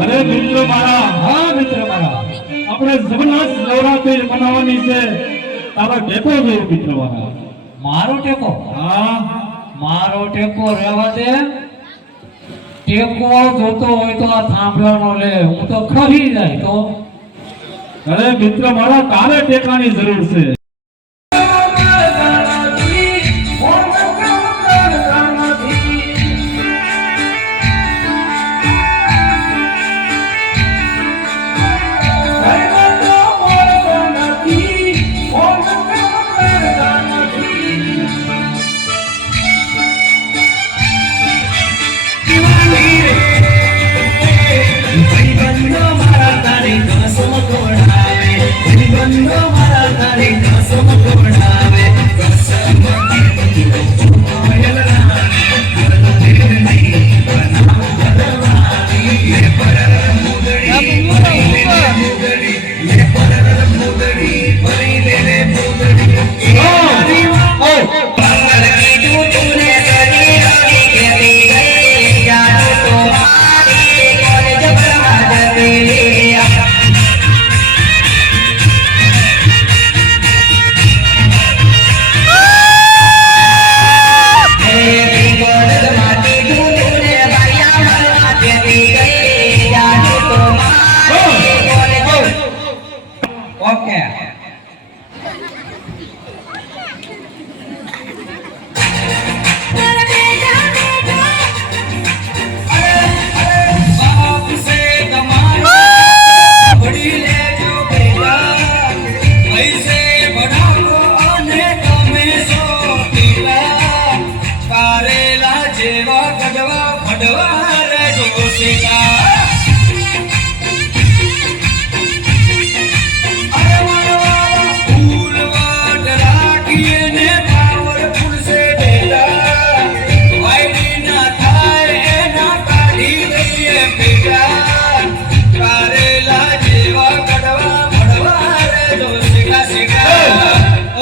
અરે મિત્રો મારા, હા મિત્ર મારા. આપણે જબરજસ્ત નવરાત્રી મનાવવાની છે. તારા ભેગો જોયું મિત્રો મારા. ટેકો રહેવા દે. ટેકો જોતો હોય તો આ થાંભલાનો લે. હું તો ખરી જાય તો. અરે મિત્ર, મારા તારે ટેકાની જરૂર છે?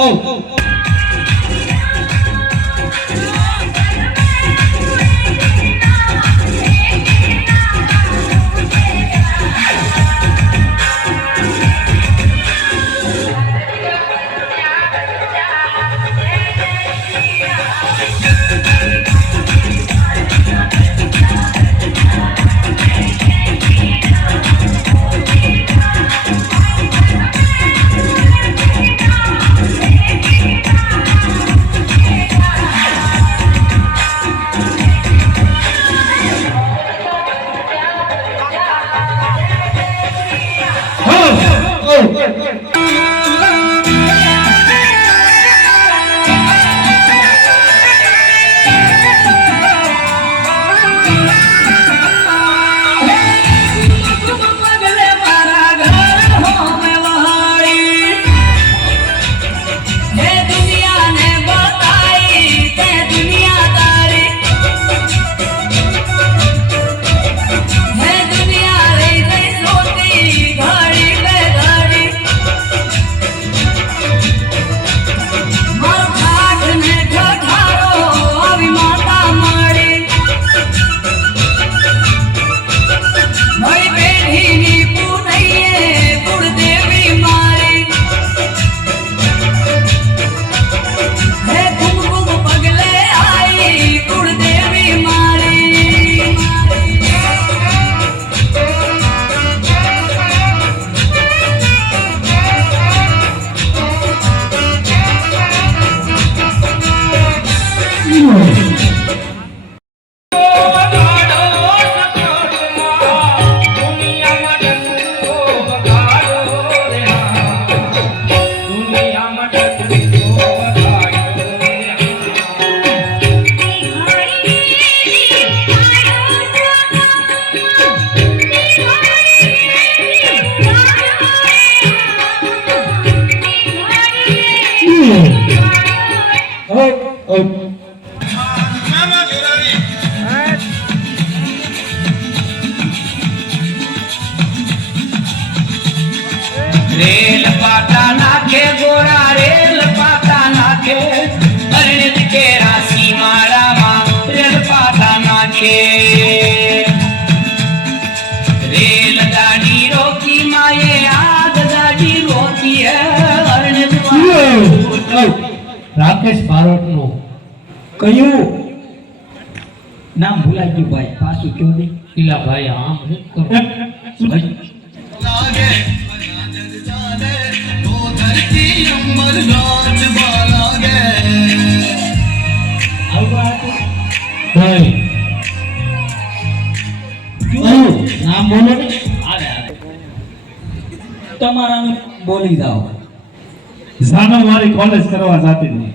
うん、રાકેશ ભારતનું કયું નામ ભૂલાઈ ગયું ભાઈ? પાછું કયો નહીં કિલાભાઈ આમ તમારા બોલી દાવ જાનો મારી કોલેજ કરવા જાતી હતી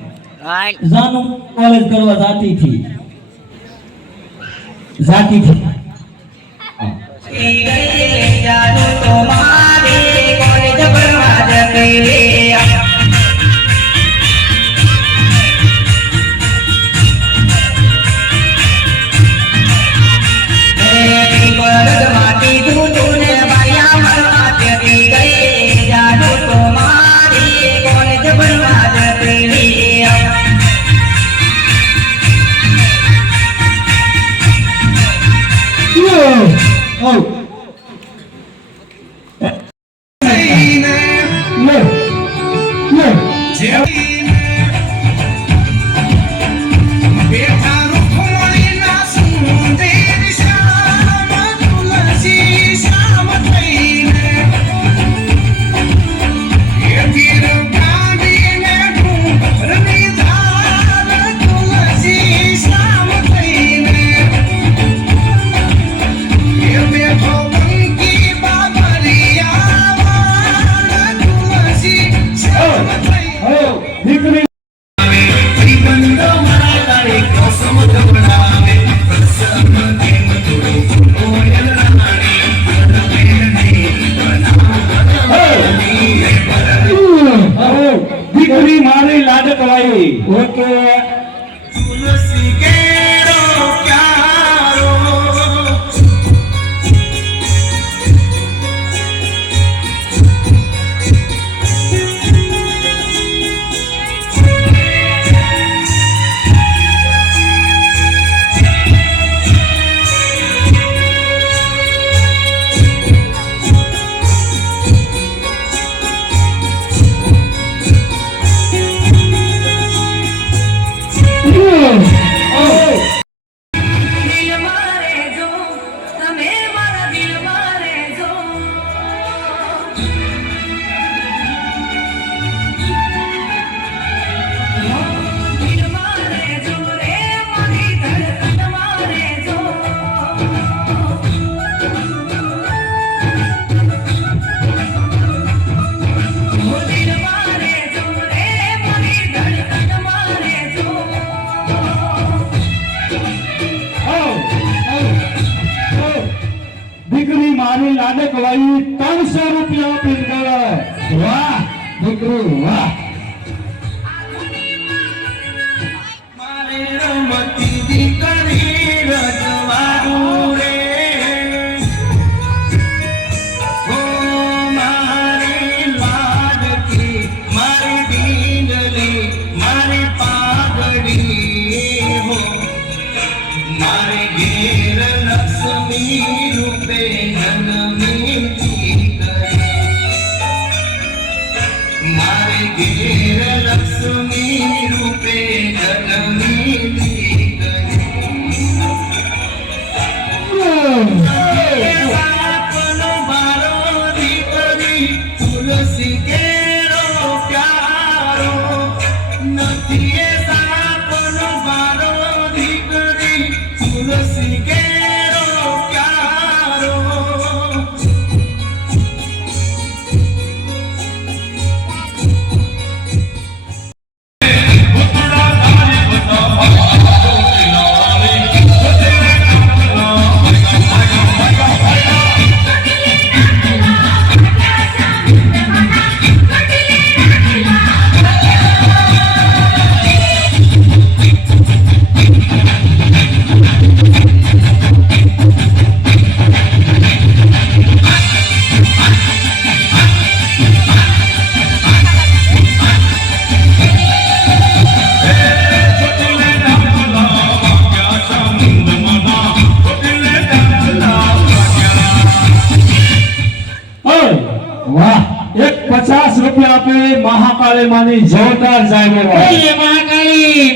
જાનો કોલેજ કરવા જાતી હતી જાતી હતી જાનો તો the. મહાકાળી માની જોરદાર જાય બોલીએ મહાકાળી.